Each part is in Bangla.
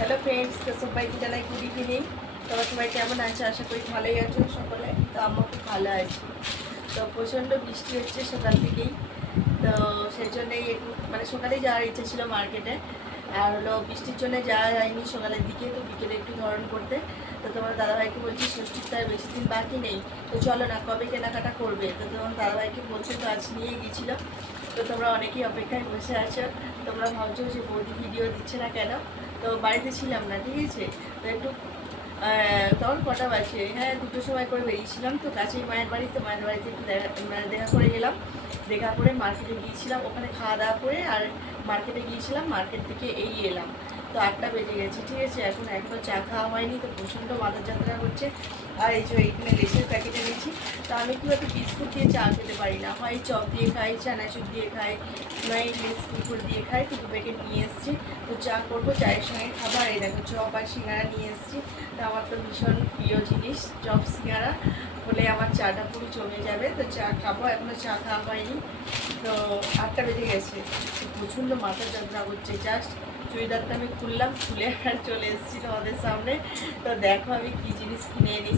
হ্যালো ফ্রেন্ডস তো সবাইকে জানাই গুড ইভিনিং তোমরা সবাই কেমন আছে? আশা করি ভালোই আছো সকলে। তো আমরা খুব ভালো আছি। তো প্রচণ্ড বৃষ্টি হচ্ছে সকাল থেকেই। তো সেই জন্যেই একটু মানে সকালেই যাওয়ার ইচ্ছে ছিল মার্কেটে আর হলো বৃষ্টির জন্য যাওয়া যায়নি সকালের দিকে, তো বিকেলে একটু ধরন করতে। তো তোমার দাদাভাইকে বলছি ষষ্ঠীর তার বেশি দিন বাকি নেই। তো চলো না, কবে কেনাকাটা করবে? তো তোমার দাদাভাইকে বলছে তো আজ নিয়ে গিয়েছিল তো তোমরা অনেকেই অপেক্ষায় বসে আছো। তোমরা ভাবছ যে বৌদি ভিডিও দিচ্ছে না কেন? তো বাড়িতে ছিলাম না, ঠিক আছে? তো একটু তখন কটা বাজে? হ্যাঁ দুটো সময় করে বেরিয়েছিলাম তো, কাছেই মায়ের বাড়িতে মায়ের বাড়িতে একটু দেখা মানে দেখা করে গেলাম। দেখা করে মার্কেটে গিয়েছিলাম, ওখানে খাওয়া দাওয়া করে আর মার্কেটে গিয়েছিলাম, মার্কেট থেকে এই এলাম। তো আটটা বেজে গেছে, ঠিক আছে? এখন এখনও চা খাওয়া হয়নি, তো প্রচণ্ড মাথা যাত্রা করছে আর এই যে এইখানে লেসের প্যাকেট নিয়েছি তো আমি খুব একটা বিস্কুট দিয়ে চা খেতে পারি না। হয় চপ দিয়ে খাই, চানাচুর দিয়ে খাই নয় লেস কুকুর দিয়ে খাই দুটো প্যাকেট নিয়ে এসেছি। তো চা করব, চায়ের সঙ্গে খাবার। এই দেখো, চপ আর সিঙ্গারা নিয়ে এসেছি। তো আমার তো ভীষণ প্রিয় জিনিস, চপ, সিঙ্গারা। হলে আমার চাটা পুরো চলে যাবে, তো চা খাব এখনও চা খাওয়া হয়নি। তো আটটা বেজে গেছে, প্রচণ্ড মাথা যন্ত্রণা করছে জাস্ট চুড়িদারটা আমি খুললাম, খুলে আর চলে এসেছি তোমাদের সামনে। তো দেখো আমি কী জিনিস কিনে এনেছি।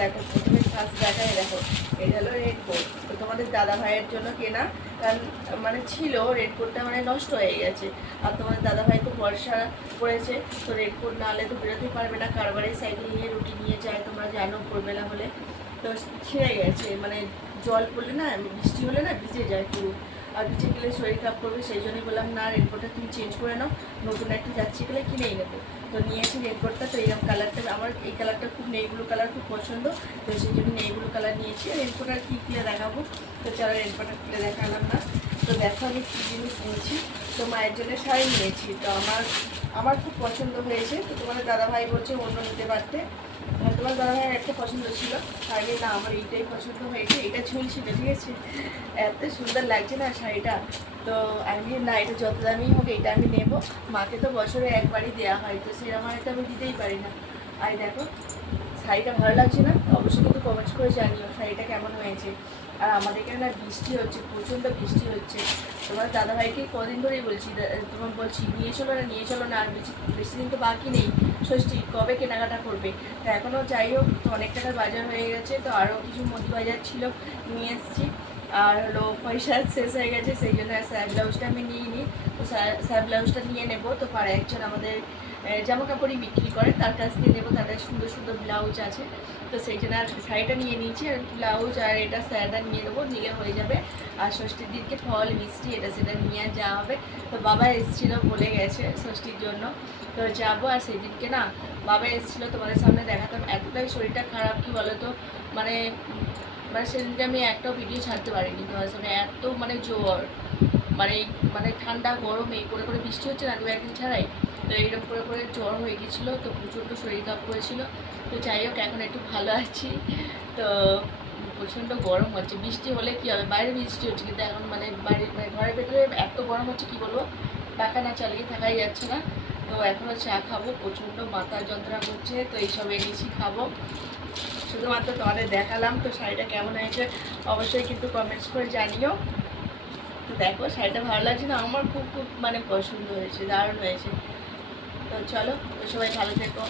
দেখো, প্রথমে ফার্স্ট দেখাই, দেখো, এটা হলো রেড কোট তো তোমাদের দাদা ভাইয়ের জন্য কেনা, কারণ মানে ছিল রেড কোটটা মানে নষ্ট হয়ে গেছে। আর তোমাদের দাদা ভাই তো বর্ষা পড়েছে তো রেড কোট না হলে তো বেরোতেই পারবে না। কারবারে সাইকেল নিয়ে, রুটি নিয়ে যায়, তোমরা জানো, ভোরবেলা হলে। তো ছিঁড়ে গেছে মানে জল পড়লে না, বৃষ্টি হলে না ভিজে যায় পুরো। আর ভিজে গেলে শরীর খারাপ করবে, সেই জন্যই বললাম, না রেনকোটটা তুমি চেঞ্জ করে নাও, নতুন একটা যাচ্ছি গেলে কিনেই নেব। তো নিয়েছি রেনকোটটা তো আমার এই কালারটা খুব নেই ব্লু কালার খুব পছন্দ। তো সেই জন্য নেই ব্লু কালার নিয়েছি। আর রেনকোট আর কী খুলে দেখাবো? তো চলো রেনকোটটা খুলে দেখালাম না। তো দেখো আমি কী জিনিস নিয়েছি তো মায়ের জন্য শাড়ি নিয়েছি। তো আমার আমার খুব পছন্দ হয়েছে। তো তোমাদের দাদাভাই বলছে অন্য নিতে পারতে। তোমার দাদা ভাইয়ের একটা পছন্দ ছিল। শাড়ি না, আমার এইটাই পছন্দ হয়েছে। এটা ঝুলছিল ঠিক আছে? এত সুন্দর লাগছে না শাড়িটা। তো আমি না, এটা যত দামি হোক এটা আমি নেব। মাকে তো বছরে একবারই দেওয়া হয়। তো সেরকম তো আমি দিতেই পারি না। আর দেখো, শাড়িটা ভালো লাগছে না? অবশ্যই কিন্তু কমেন্টস করে জানিও শাড়িটা কেমন হয়েছে। আর আমাদের এখানে না বৃষ্টি হচ্ছে, প্রচণ্ড বৃষ্টি হচ্ছে। তোমার দাদাভাইকে কদিন ধরেই বলছি তোমার বলছি, নিয়ে চলো না, নিয়ে চলো না। আর বেশি বেশি দিন তো বাকি নেই। ষষ্ঠী, কবে কেনাকাটা করবে? তো এখনও যাই হোক, তো অনেক টাকার বাজার হয়ে গেছে, তো আরও কিছু মুদি বাজার ছিল, নিয়ে এসেছি। আর হলো পয়সা শেষ হয়ে গেছে, সেই জন্য স্যার ব্লাউজটা আমি নিয়ে নিই তো স্যার ব্লাউজটা নিয়ে নেব। তো পাড়ায় একজন আমাদের জামা কাপড়ই বিক্রি করে, তার কাছ থেকে নেব। তাদের সুন্দর সুন্দর ব্লাউজ আছে। তো সেই জন্য আর শাড়িটা নিয়ে নিয়েছি। আর ব্লাউজ আর এটা স্যারটা নিয়ে নেব, নিলে হয়ে যাবে। আর ষষ্ঠীর দিনকে ফল, মিষ্টি, এটা সেটা নিয়ে যাওয়া হবে। তো বাবা এসেছিল বলে গেছে ষষ্ঠীর জন্য। তো যাব আর সেই দিনকে না, বাবা এসেছিল তোমাদের সামনে দেখাতাম এতটাই শরীরটা খারাপ, কি বলো তো মানে মানে সেদিনকে আমি একটাও ভিডিও ছাড়তে পারিনি তোমাদের সামনে এত মানে জ্বর মানে মানে ঠান্ডা, গরম করে করে বৃষ্টি হচ্ছে না দু একদিন ছাড়াই। তো এইরকম করে করে জ্বর হয়ে গেছিল, তো প্রচণ্ড শরীর খারাপ করেছিল। তো যাই হোক, এখন একটু ভালো আছি। তো প্রচণ্ড গরম হচ্ছে। বৃষ্টি হলে কী হবে? বাইরে বৃষ্টি হচ্ছে, কিন্তু এখন মানে বাইরে মানে ঘরের ভেতরে এত গরম হচ্ছে, কী বলব? টাকা না চালিয়ে থাকাই যাচ্ছে না। তো এখনও চা খাব, প্রচণ্ড মাথা যন্ত্রণা করছে, তো এইসব এনেছি, খাব। শুধুমাত্র তোমাদের দেখালাম, তো শাড়িটা কেমন হয়েছে অবশ্যই কিন্তু কমেন্টস করে জানিও। তো দেখো, শাড়িটা ভালো লাগছে না, আমার খুব খুব মানে পছন্দ হয়েছে, দারুণ হয়েছে। তো চলো সবাই ভালো থেকো।